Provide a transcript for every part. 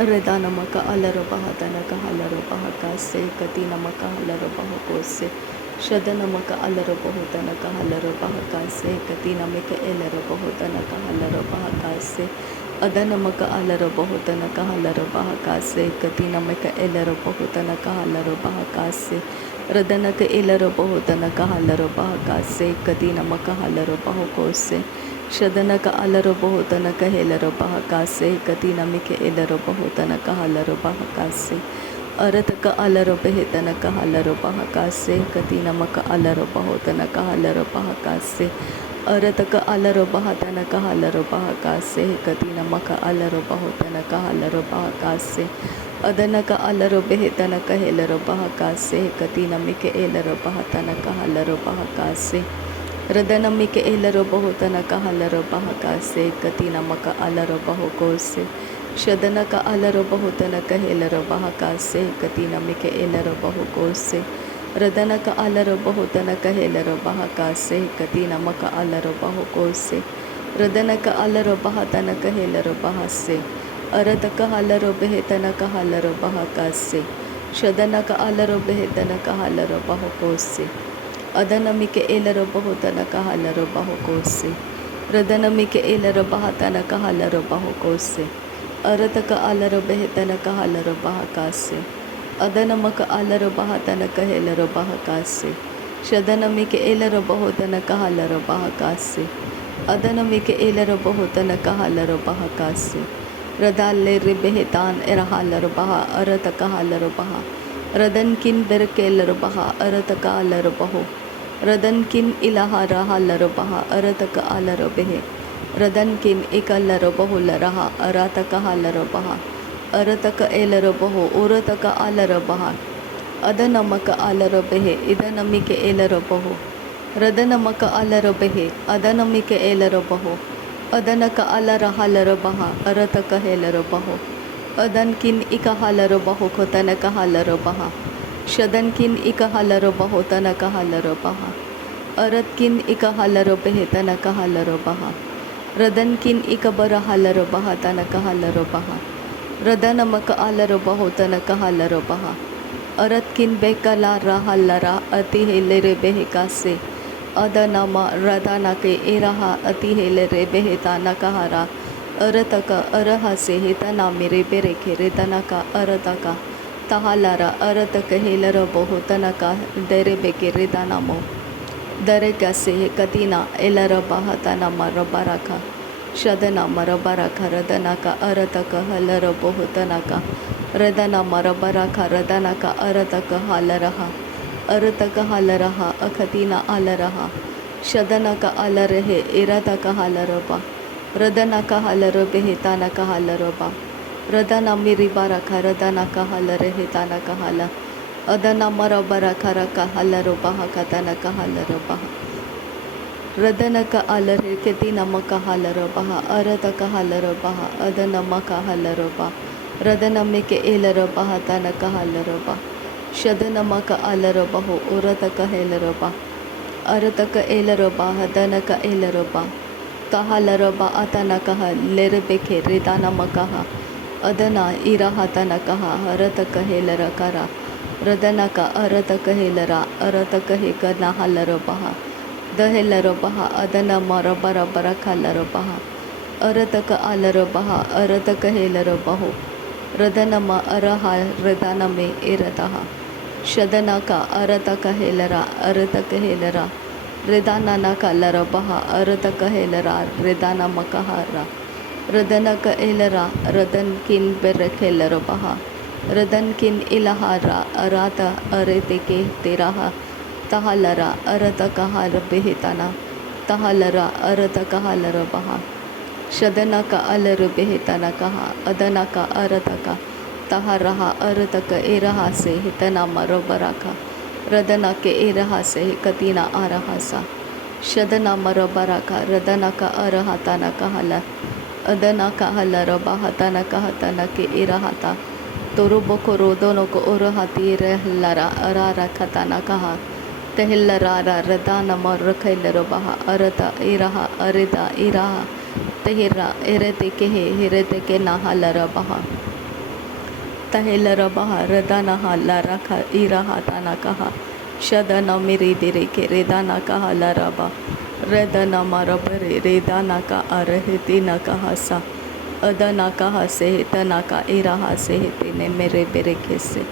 Reda namaka alarobaha tanaka halarobaha kase kati namaka halarobaha kose shada namaka alarobaha tanaka halarobaha kase kati namaka elarobaha tanaka halarobaha kase ada namaka alarobaha tanaka halarobaha kase kati namaka elarobaha tanaka halarobaha kase radanaka elarobaha tanaka halarobaha kase kati namaka halarobaha kose ಶದನಕ ಅಲರಬಹುತನಕ ಹೆಲರಬಹಕಾಸೆ ಕತಿನಮಿಕೆ ಎಲರಬಹುತನಕ ಹಲರಬಹಕಾಸೆ ಅರತಕ ಅಲರಬೆಹತನಕ ಹಲರಬಹಕಾಸೆ ಕತಿನಮಕ ಅಲರಬಹುತನಕ ಹಲರಬಹಕಾಸೆ ಅರತಕ ಅಲರಬಹತನಕ ಹಲರಬಹಕಾಸೆ ಕತಿನಮಕ ಅಲರಬಹುತನಕ ಹಲರಬಹಕಾಸೆ ಅದನಕ ಅಲರಬೆಹತನಕ ಹೆಲರಬಹಕಾಸೆ ಕತಿನಮಿಕೆ ಎಲರಬಹತನಕ ಹಲರಬಹಕಾಸೆ ರದನಮಿಕೆ ಎಲರಬಹುತನಕ ಹಲರಬಹಕಾಸೆ ಕತಿನಮಕ ಅಲರಬಹುಕೋಸೆ ಶದನಕ ಅಲರಬಹುತನಕ ಹೆಲರಬಹಕಾಸೆ ಕತಿನಮಿಕೆ ಎಲರಬಹುಕೋಸೆ ರದನಕ ಅಲರಬಹುತನಕ ಹೆಲರಬಹಕಾಸೆ ಕತಿನಮಕ ಅಲರಬಹುಕೋಸೆ ರದನಕ ಅಲರಬಹತನಕ ಹೆಲರಬಹಸೆ ಅರತಕ ಹಲರಬೆಹತನಕ ಹಲರಬಹಕಾಸೆ ಶದನಕ ಅಲರಬೆಹತನಕ ಹಲರಬಹುಕೋಸೆ ಅದನಮಿಕೆ ಎಲರಬಹುತನಕ ಹಲರಬಹುಕೋಸೆ ರದನಮಿಕೆ ಎಲರಬಹತನಕ ಹಲರಬಹುಕೋಸೆ ಅರತಕ ಅಲರಬೆಹತನಕ ಹಲರಬಹಕಾಸೆ ಅದನಮಕ ಅಲರಬಹತನಕ ಹೆಲರಬಹಕಾಸೆ ಶದನಮಿಕೆ ಎಲರಬಹುತನಕ ಹಲರಬಹಕಾಸೆ ಅದನಮಿಕೆ ಎಲರಬಹುತನಕ ಹಲರಬಹಕಾಸೆ ರದಾಲ್ಲೆರಿಬೆಹತಾನ್ ಎರಹಲರಬಹ ಅರತಕ ಹಲರಬಹ ರದನ್ ಕಿನ್ ಬೆರಕೆಲ್ಲರಬಹ ಅರತಕ ಅಲರಬಹು ರದನ್ ಕಿನ್ ಇಲಹರ ಹಲರಬಹ ಅರತಕ ಅಲರಬೆಹೆ ರದನ್ ಕಿನ್ ಇಕಲ್ಲರಬಹುಲರಹ ಅರತಕ ಹಲರಬಹ ಅರತಕ ಎಲರಬಹು ಉರತಕ ಅಲರಬಹ ಅದನಮಕ ಅಲರಬೆಹೆ ಇದನಮಿಕೆ ಎಲರಬಹು ರದನಮಕ ಅಲರಬೆಹೆ ಅದನಮಿಕೆ ಎಲರಬಹು ಅದನಕ ಅಲರ ಹಲರಬಹ ಅರತಕ ಹೆಲರಬಹು ಅದನ್ ಕಿನ್ ಇಕ ಹಲರಬಹು ಕೊತನಕ ಹಲರಬಹ ಶದನ್ ಕಿನ್ ಇಕ ಹಲರಬಹು ತನಕ ಹಲರಬಹ ಅರತ್ ಕಿನ್ ಇಕ ಹಲರಬೆಹೆ ತನಕ ಹಲರಬಹ ರದನ್ ಕಿನ್ ಇಕ ಬರ ಹಲರಬಹ ತನಕ ಹಲರಬಹ ರದನಮಕ ಅಲರಬಹು ತನಕ ಹಲರಬಹ ಅರತ್ ಕಿನ್ ಬೆಕಲಾರ ಹಲ್ಲರ ಅತಿ ಹೆಲೆರೆ ಬೆಹೆ ಕಾಸೆ ಅದನಮ ರದನಕೆ ಇರಹ ಅತಿ ಹೆಲೆರೆ ಬೆಹೆ ತನಕ ಹರ ಅರತಕ ಅರಹಸೆ ಹಿತನಾಮಿರೆ ಬೆರೆಕೆ ರೆತನಕ ಅರತಕ ತಹಲರ ಅರತಕ ಹೇಲರಬಹು ತನಕ ದೆರೆಬೆಕೆ ರೆತನಮೋ ದರೆಕಸೆ ಕತಿನ ಎಲರಬಹ ತನಮ ರಬರಕ ಶದನಮ ರಬರಕ ರದನಕ ಅರತಕ ಹಲರಬಹು ತನಕ ರದನಮ ರಬರಕ ರದನಕ ಅರತಕ ಹಲರಹ ಅರತಕ ಹಲರಹ ಅಖತಿನ ಅಲರಹ ಶದನಕ ಅಲರಹೆ ಇರತಕ ಹಲರಬ ರದನಕ ಹಲರಬೆಹೆ ತನಕ ಹಲರಬ ರದನಮಿರಿ ಬರಕ ರದನಕ ಹಲರಹೆ ತನಕ ಹಲ ಅದನಮರ ಬರಕ ರಕ ಹಲರಬಹ ಕತನಕ ಹಲರಬಹ ರದನಕ ಅಲರೆ ಕೆತಿ ನಮಕ ಹಲರಬಹ ಅರತಕ ಹಲರಬಹ ಅದನಮಕ ಹಲರಬ ರದನಮಿಕೆ ಎಲರಬಹ ತನಕ ಹಲರಬ ಶದನಮಕ ಅಲರಬಹು ಉರತಕ ಹೆಲರಬ ಅರತಕ ಎಲರಬಹ ದನಕ ಎಲರಬ ತಹಲರಬ ಅತನಕಹ ಲೆರಬೆಕೆ ರಿದನಮಕಹ ಅದನ ಇರಹ ತನಕಹ ಹರತಕ ಹೇಲರ ಕರ ರದನಕ ಅರತಕ ಹೇಲರ ಅರತಕ ಹೇಕನ ಹಲರಬಹ ದಹೆಲ್ಲರಬಹ ಅದನ ಮರಬರಬರ ಕಲ್ಲರಬಹ ಅರತಕ ಅಲರಬಹ ಅರತಕ ಹೇಲರಬಹು ರದನಮ ಅರಹ ರದನಮೆ ಇರತಹ ಶದನಕ ಅರತಕ ಹೇಲರ ಅರತಕ ಹೇಲರ ರೆದಾನನಕ ಲರಬಹ ಅರತಕ ಹೇಲರ ರೆದಾನಮಕಹರ ರದನಕ ಎಲರ ರದನ್ ಕಿನ್ ಬೆರಕೆಲ್ಲರಬಹ ರದನ್ ಕಿನ್ ಇಲಹಾರ ಅರಾತ ಅರೆತೆಕೆ ತಿರಹ ತಹಲರ ಅರತಕ ಹಲಬೆಹಿತನ ತಹಲರ ಅರತಕ ಹಲರಬಹ ಶದನಕ ಅಲರು ಬೆಹಿತನಕಹ ಅದನಕ ಅರತಕ ತಹರಹ ಅರತಕ ಇರಹಸೆ ಹಿತನಮ ರೊಬರಕ ರದನಕೆ ಇರಹಸೆ ಕತಿನ ಅರಹಸ ಶದನಮ ರೊಬರಕ ರದನಕ ಅರಹ ತನಕ ಹಲ ಅದನಕ ಹಲರಬಹ ತನಕ ಹತನಕೆ ಇರಹತ ತೊರುಬೊಕು ರೋದನೊಕು ಉರಹತಿ ರೆಹಲ್ಲರ ಅರಾರಕ ತನಕಹ ತೆಹಿಲ್ಲರಾರ ರದಾನಮ ರಖೈಲರಬಹ ಅರತ ಇರಹ ಅರಿದ ಇರಹ ತೆಹಿರ ಎರೆತೆ ಕೆಹೆ ಹಿರೆತೆಕೆ ನಹಲರಬಹ तहेलर बहा रदाना हा लारा खा इरा हाताना कहा शदना मेरे बेरे के रेदाना कहा लाराबा रेदना मारा बरे रेदाना का अरहते न कहा सा अदना कहा से तना का इराहा से तेने मेरे बेरे के से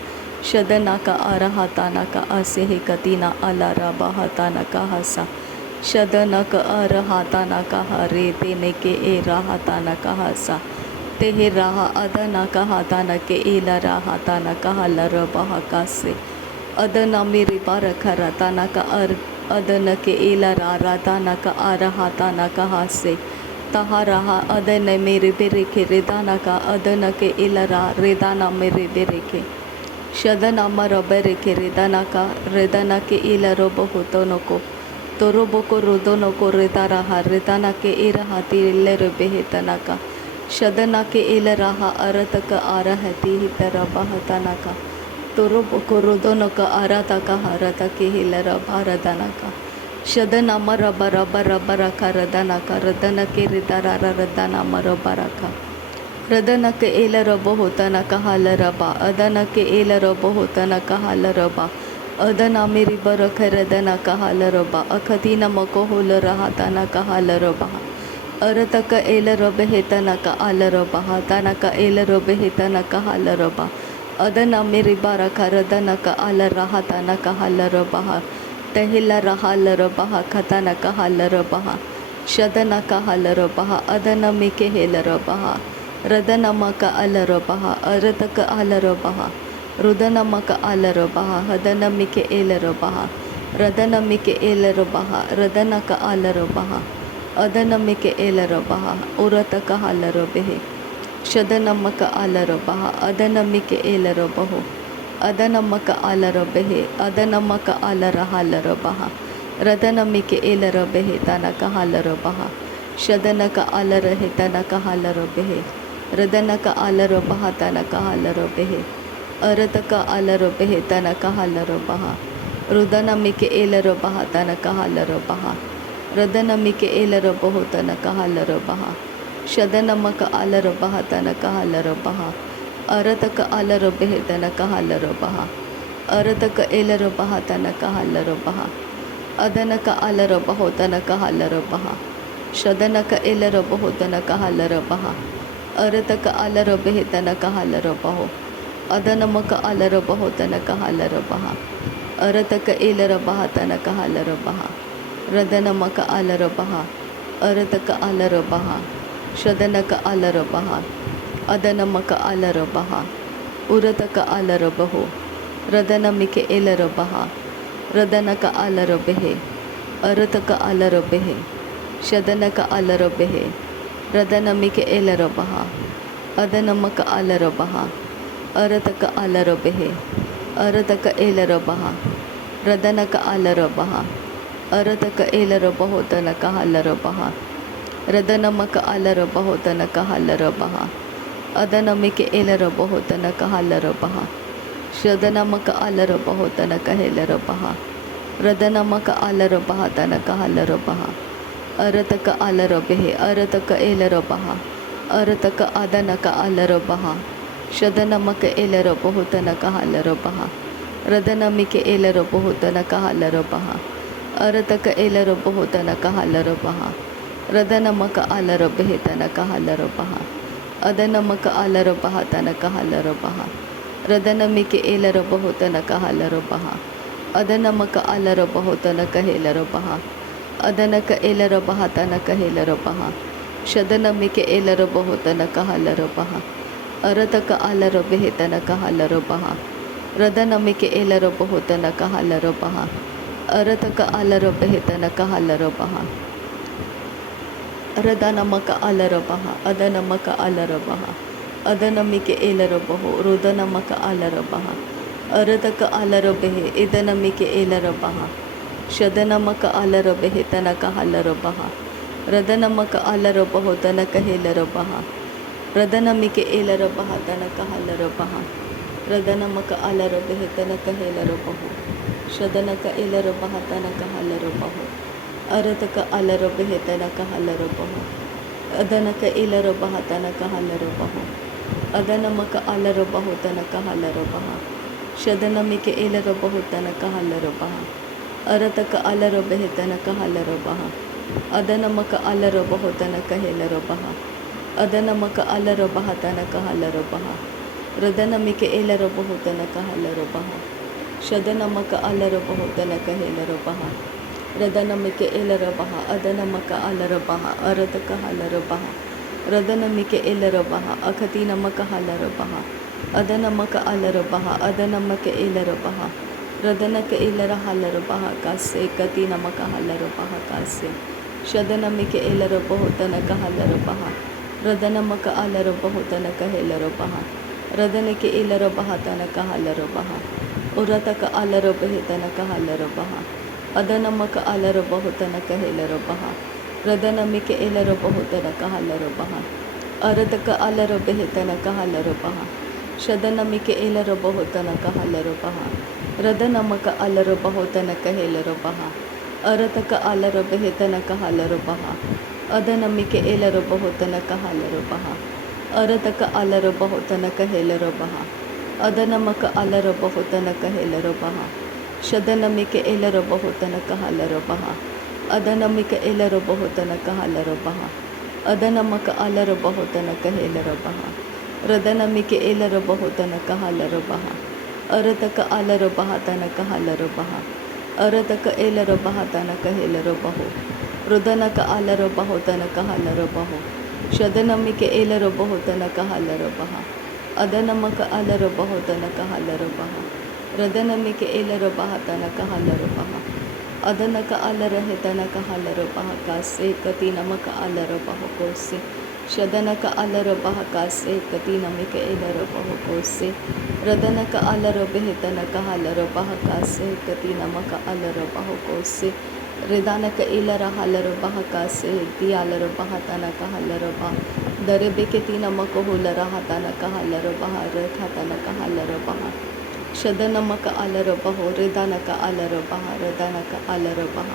शदना का अरहताना का असे ही कतीना अलारा बहाताना कहा सा शदना का अरहताना कहा रे तेने के ए राहताना कहा सा तेहे राहा अदना कहा ताना के एला राहताना कहा लर बहा का से अदना मेरे बार खरा ताना का अदन के एला राताना का आरहाताना कहा से तहा रहा अदन मेरे बेरे के रेदाना का अदन के एलरा रेदाना मेरे बेरे के शदना मर बेरे के रेदाना का रेदाना के एलरो बहुतो नको तो रोबो को रोदोनो को रेदा रहा रेदाना के ए रहा तीर बेहतना का शदना के एल रहा अरत का आरा है ती तरह बहताना का तो रोबो को रोदोनो का आरता का हरता के हिलरा भारदाना का शदना मर बर बर बर का रदना का रदन के रिदारा रदना मर बर का रदन के एल रबो होता न कहा लरबा अदन के एल रबो होता न कहा लरबा अदना मेरी बरख रदना कहा लरबा अखती नमको होल रहा तना कहा लरबा अरत का एल रब हेतना का आल रबा तना का एल रब हेतना कहा लरबा अदना मेरी बारख रदना का आल रहा तना कहा लरबा तहिला रहा लरबा खतना कहा लरबा शदना कहा लरबा अदन में के हेलरबा रदना मका अलरबा अरत का अलरबा रुदन मका अलरबा हदन में के एलरबा रदन में के एलरबा रदन का अलरबा अदन में के एलरबा उरत का हलरबे शदन मका अलरबा अदन में के एलरबहो अदन मका अलरबे अदन मका अलरहा लरबा रदन में के एलरबे तना का हलरबा शदन का अलरहे तना का हलरबे रदन का अलरबा तना का हलरबे अरत का अलरबे तना का हलरबा रुदन में के एलरबा तना का हलरबा रदन में के एलरबहो तना का हलरबा शदन मका अलरबा तना का हलरबा अरत का अलरबे तना का हलरबा अरत का एलरबा तना का हलरबा अदन का अलरबहो तना का हलरबा शदन का एलरबहो तना का हलरबा अरत का अलरबे तना का हलरबहो अदन मका अलरबहो तना का हलरबा अरत का एलरबा तना का हलरबा रदन मका अलरबा अरत का अलरबा शदन का अलरबा अदन मका अलरबा उरत का अलरबहो रदन मिके एलरबा रदन का अलरबे अरत का अलरबे शदन का अलरबे रदन मिके एलरबा अदन मका अलरबा अरत का अलरबे अरत का एलरबा रदन का अलरबा अरत का एलरबहो तना का हलरबा रदन मका अलरबहो तना का हलरबा अदन मिके एलरबहो तना का हलरबा शदन मका अलरबहो तना का हेलरबा रदन मका अलरबा तना का हलरबा अरत का अलरबे अरत का एलरबा अरत का अदन का अलरबा शदन मका एलरबहो तना का हलरबा रदन मिके एलरबहो तना का हलरबा अरत का एलरबहो तना का हलरबा रदन मका अलरबे तना का हलरबा अदन मका अलरबा तना का हलरबा रदन मिके एलरबहो तना का हलरबा अदन मका अलरबहो तना का हेलरबा अदन का एलरबा तना का हेलरबा शदन मिके एलरबहो तना का हलरबा अरत का अलरबे तना का हलरबा रदन मिके एलरबहो तना का हलरबा अरत का अलरबे तना का हलरबा रदन मका अलरबा अदन मका अलरबा अदन मिके एलरबहो रुदन मका अलरबा अरत का अलरबे इदन मिके एलरबा शदन मका अलरबे तना का हलरबा रदन मका अलरबहो तना का हेलरबा रदन मिके एलरबा तना का हलरबा रदन मका अलरबे तना का हेलरबहो शदन का एलरबा तना का हलरबहो अरत का अलरबे तना का हलरबहो अदन का एलरबा तना का हलरबहो ಅದನಮಕ ಅಲರಬಹುತನಕ ಹಲರಬಹ ಶದನಮಿಕೆ ಏಲರಬಹುತನಕ ಹಲರಬಹ ಅರತಕ ಅಲರಬೆಹತನಕ ಹಲರಬಹ ಅದನಮಕ ಅಲರಬಹುತನಕ ಹೇಲರಬಹ ಅದನಮಕ ಅಲರಬಹತನಕ ಹಲರಬಹ ರದನಮಿಕೆ ಏಲರಬಹುತನಕ ಹಲರಬಹ ಶದನಮಕ ಅಲರಬಹುತನಕ ಹೇಲರಬಹ ರದನಮಿಕೆ ಏಲರಬಹ ಅದನಮಕ ಅಲರಬಹ ಅರತಕ ಹಲರಬಹ ರದನಮಿಕೆ ಏಲರಬಹ ಅಖತಿ ನಮಕ ಹಲರಬಹ ಅದನಮಕ ಅಲರಬಹ ಅದನಮಕೆ ಏಲರಬಹ ರದನಕ ಏಲರ ಹಲರಬಹ ಕಾಸೆ ಕತಿ ನಮಕ ಹಲರಬಹ ಕಾಸೆ ಶದನಮಿಕೆ ಏಲರಬಹುತನಕ ಹಲರಬಹ ರದನಮಕ ಅಲರಬಹುತನಕ ಹೇಲರಬಹ ರದನಕ್ಕೆ ಏಲರಬಹ ತನಕ ಹಲರಬಹ ಉರತಕ ಅಲರಬಹಿತನಕ ಹಲರಬಹ ಅದನಮಕ ಅಲರಬಹುತನಕ ಹೇಲರಬಹ ರದನಮಿಕೆ ಏಲರಬಹುತನಕ ಹಲರಬಹ ಅರತಕ ಅಲರಬೆಹತನಕ ಹಲರಬಹ ಶದನಮಿಕೆ ಏಲರಬಹುತನಕ ಹಲರಬಹ ರದನಮಕ ಅಲರಬಹುತನಕ ಹೇಲರಬಹ ಅರತಕ ಅಲರಬೆಹತನಕ ಹಲರಬಹ ಅದನಮಿಕೆ ಏಲರಬಹುತನಕ ಹಲರಬಹ ಅರತಕ ಅಲರಬಹುತನಕ ಹೇಲರಬಹ ಅದನಮಕ ಅಲರಬಹುತನಕ ಹೇಲರಬಹ ಶದನಮಿಕೆ ಏಲರಬಹುತನಕ ಹಲರಬಹ ಅದನಮಿಕ ಏಲರಬಹುತನಕ ಹಲರಬಹ ಅದನಮಕ ಅಲರಬಹುತನಕ ಹೇಲರಬಹ ರದನಮಿಕೆ ಏಲರಬಹುತನಕ ಹಲರಬಹ ಅರತಕ ಅಲರಬಹ ತನಕ ಹಲರಬಹ ಅರತಕ ಏಲರಬಹ ತನಕ ಹೇಲರಬಹು ರುದನಕ ಅಲರಬಹುತನಕ ಹಲರಬಹು ಶದನಮಿಕೆ ಏಲರಬಹುತನಕ ಹಲರಬಹ ಅದನಮಕ ಅಲರಬಹುತನಕ ಹಲರಬಹ ರದನಮಿಕೆ ಏಲರಬಹ ತನಕ ಹಲರಬಹ ಅದನಕ ಅಲರಹೆ ತನಕ ಹಲರಬಹ ಕಾಸೆ ಕತಿ ನಮಕ ಅಲರಬಹ ಕೋಸೆ ಶದನಕ ಅಲರಬಹ ಕಾಸೆ ಕತಿ ನಮಿಕೆ ಏಲರಬಹ ಕೋಸೆ ರದನಕ ಅಲರಬೆಹೆ ತನಕ ಹಲರಬಹ ಕಾಸೆ ಕತಿ ನಮಕ ಅಲರಬಹ ಕೋಸೆ ರಿದಾನಕ ಇಲರ ಹಲರಬಹ ಕಾಸೆ ತಿ ಅಲರಬಹ ತನಕ ಹಲರಬಹ ದರೆಬೆಕೆ ತಿ ನಮಕ ಹುಲರಹ ತನಕ ಹಲರಬಹ ರಥ ತನಕ ಹಲರಬಹ ಶದನಮಕ ಅಲರಬಹು ರಿದಾನಕ ಅಲರಬಹ ರದನಕ ಅಲರಬಹ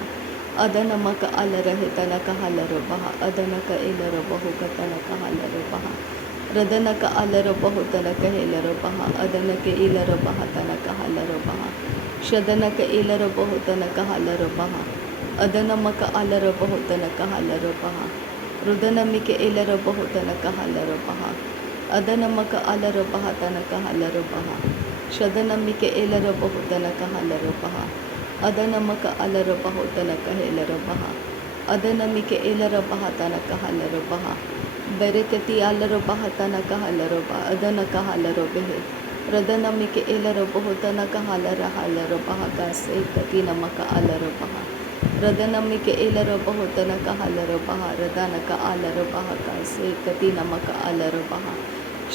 ಅದನಮಕ ಅಲರಹೆ ತನಕ ಹಲರಬಹ ಅದನಕ ಇಲರಬಹು ಕತನಕ ಹಲರಬಹ ರದನಕ ಅಲರಬಹು ತನಕ ಹೇಲರಬಹ ಅದನಕೆ ಇಲರಬಹ ತನಕ ಹಲರಬಹ ಶದನಕ ಇಲರಬಹು ತನಕ ಹಲರಬಹ ಅದನಮಕ ಅಲರಬಹು ತನಕ ಹಲರಬಹ ರುದನಮಿಕೆ ಇಲರಬಹು ತನಕ ಹಲರಬಹ ಅದನಮಕ ಅಲರಬಹ ತನಕ ಹಲರಬಹ ಶದನಮಿಕೆ ಏಲರಬಹು ತನಕ ಹಲರಬಹ ಅದನಮಕ ಅಲರಬಹು ತನಕ ಹೇಲರಬಹ ಅದನಮಿಕೆ ಏಲರಬಹ ತನಕ ಹಲರಬಹ ಬೆರೆಕತಿ ಅಲರಬಹ ತನಕ ಹಲರಬಹ ಅದನಕ ಹಲರಬೆಹೆ ರದನಮಿಕೆ ಏಲರಬಹು ತನಕ ಹಲರಬಹ ಕಾಸೆ ಕತಿ ನಮಕ ಅಲರಬಹ ರದನಮಿಕೆ ಏಲರಬಹು ತನಕ ಹಲರಬಹ ರದನಕ ಅಲರಬಹ ಕಾಸೆ ಕತಿ ನಮಕ ಅಲರಬಹ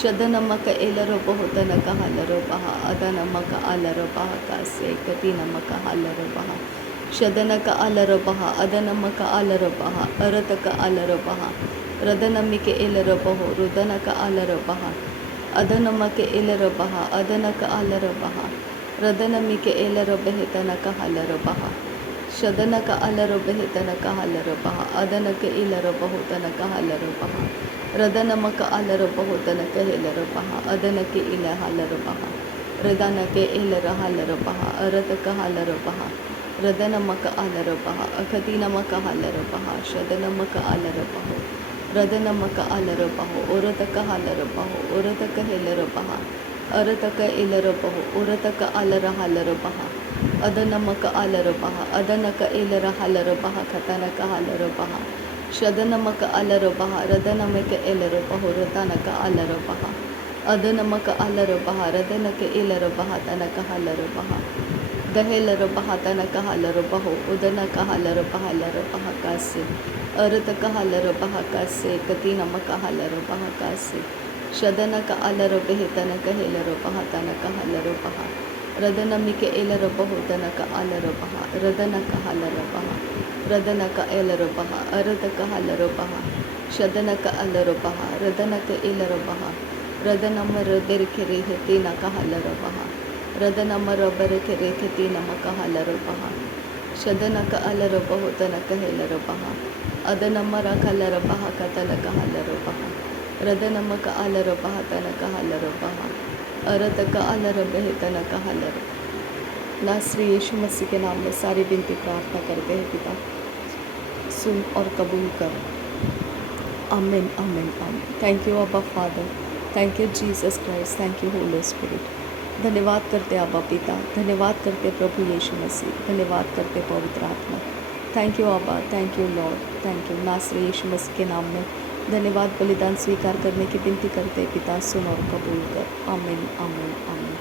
ಶದನಮಕ ಏಲರಬಹು ತನಕ ಹಲರಬಹ ಅದನಮಕ ಅಲರಬಹ ಕಾಸೆ ಕತಿ ನಮಕ ಹಲರಬಹ ಶದನಕ ಅಲರಬಹ ಅದನಮಕ ಅಲರಬಹ ಅರತಕ ಅಲರಬಹ ರದನಮಿಕೆ ಏಲರಬಹು ರುದನಕ ಅಲರಬಹ ಅದನಮಕೆ ಏಲರಬಹ ಅದನಕ ಅಲರಬಹ ರದನಮಿಕೆ ಏಲರಬೆಹೆ ತನಕ ಹಲರಬಹ ಶದನಕ ಅಲರಬೆಹೆ ತನಕ ಹಲರಬಹ ಅದನಕೆ ಇಲರಬಹು ತನಕ ಹಲರಬಹ ರದನಮಕ ಅಲರಬಹು ತನಕ ಹೇಲರಬಹ ಅದನಕೆ ಇಲ ಹಲರಬಹ ರದನಕೆ ಇಲರ ಹಲರಬಹ ಅರತಕ ಹಲರಬಹ ರದನಮಕ ಅಲರಬಹ ಅಖತಿ ನಮಕ ಹಲರಬಹ ಶದನಮಕ ಅಲರಬಹು ರದನಮಕ ಅಲರಬಹು ಉರತಕ ಹಲರಬಹು ಉರತಕ ಹೇಲರಬಹ ಅರತಕ ಇಲರಬಹು ಉರತಕ ಅಲರ ಹಲರಬಹ ಅದನಮಕ ಅಲರಬಹ ಅದನಕ ಇಲರ ಹಲರಬಹ ಕತನಕ ಹಲರಬಹ ಶದನಮಕ ಅಲರಬಹ ರದನಮಕ ಇಲರಬಹು ರದನಕ ಅಲರಬಹ ಅದನಮಕ ಅಲರಬಹ ರದನಕ ಇಲರಬಹ ತನಕ ಹಲರಬಹ ದಹೆಲರಬಹ ತನಕ ಹಲರಬಹು ಉದನಕ ಹಲರಬಹ ಲರಬಹ ಕಾಸೆ ಅರತಕ ಹಲರಬಹ ಕಾಸೆ ಕತಿ ನಮಕ ಹಲರಬಹ ಕಾಸೆ ಶದನಕ ಅಲರಬೆಹೆ ತನಕ ಹೇಲರಬಹ ತನಕ ಹಲರಬಹ ರದನಮಿಕೆ ಏಲರಬಹು ತನಕ ಅಲರಬಹ ರದನಕ ಹಲರಬಹ ರದನಕ ಏಲರಬಹ ಅರತಕ ಹಲರಬಹ ಶದನಕ ಅಲರಬಹ ರದನಕ ಇಲರಬಹ ರದನಮರ ಬೆರೆಕೆರೆ ಹೆತಿನಕ ಹಲರಬಹ ರದನಮರ ಬೆರೆಕೆರೆ ಕೆತಿ ನಮಕ ಹಲರಬಹ ಶದನಕ ಅಲರಬಹು ತನಕ ಹೇಲರಬಹ ಅದನಮರ ಕಲರಬಹ ಕತನಕ ಹಲರಬಹ रदनमक आलरबहा तनक हालरबहा अरतक आलरबह तनक हालर। नासरी यीशु मसीह के नाम में सारी विनती प्रार्थना करते हैं पिता, सुन और कबूल कर। आमीन आमीन आमीन। थैंक यू अब्बा father, thank you Jesus Christ, thank you Holy spirit. धन्यवाद करते अब्बा पिता, धन्यवाद करते प्रभु यीशु मसीह, धन्यवाद करते पवित्र आत्मा। थैंक यू अब्बा, thank you Lord, thank you. नासरी यीशु मसीह के नाम में धन्यवाद बलिदान स्वीकार करने की विनती करते पिता, सुन और कबूल कर। आमीन आमीन आमीन।